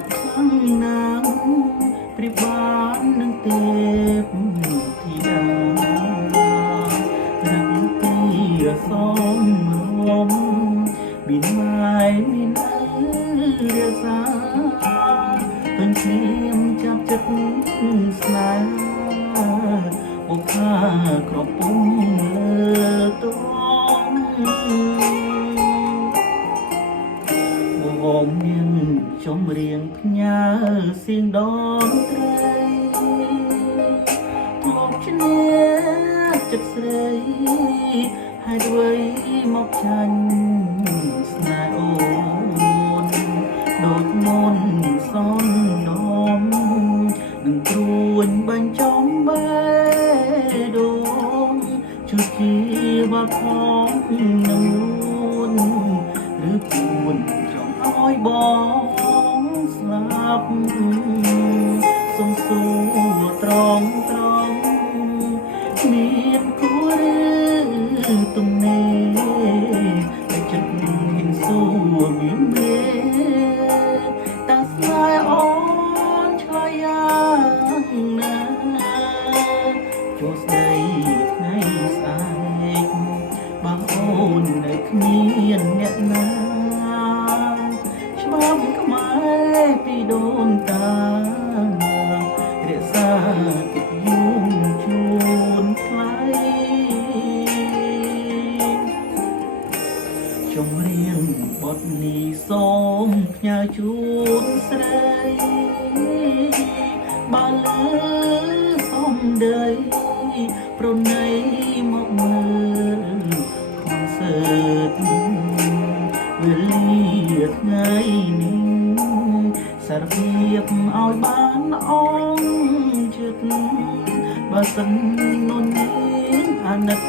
តខាងណាព្រៀបបាននឹងទេពធីតារំទីសំរំមានម៉ែមានឪរាសាពេញឈាមចាប់ចិត្តស្នេហ៍អូខាក្រពុំលើតងបងមានចម្រៀងផ្ញើសៀងដនត្រីមកឈ្នះចិត្តស្រីហើយអ្វីមកចាញ់ស្នេហ៍អូនដូចមុនសនដំនឹងព្រួញបាញ់ចំបែដូងជួយជាបាត់ផងនឹងឬពួនចង់ឲ្យបងស្លាប់សុំសួរត្រង់មានគួរឬទំនេរតែចិត្តហ៊ានសួរមានមេតាស្នេហ៍អូនឆ្លើយយ៉ាងណាចូលស្ដីថ្ងៃស្អែកបើអូននៅគ្មានអ្នកណាច្បាប់ខ្មែរពីដូនតារក្សាកិត្តិយសជូនថ្លៃចម្រៀងបទនេះសូមផ្ញើជូនស្រីបើលើសំដីប្រណីមកមើលខនសើតវេលាថ្ងៃនេះសារភាពឲ្យបានអងចិត្តបើសិននោះនេះអាណិត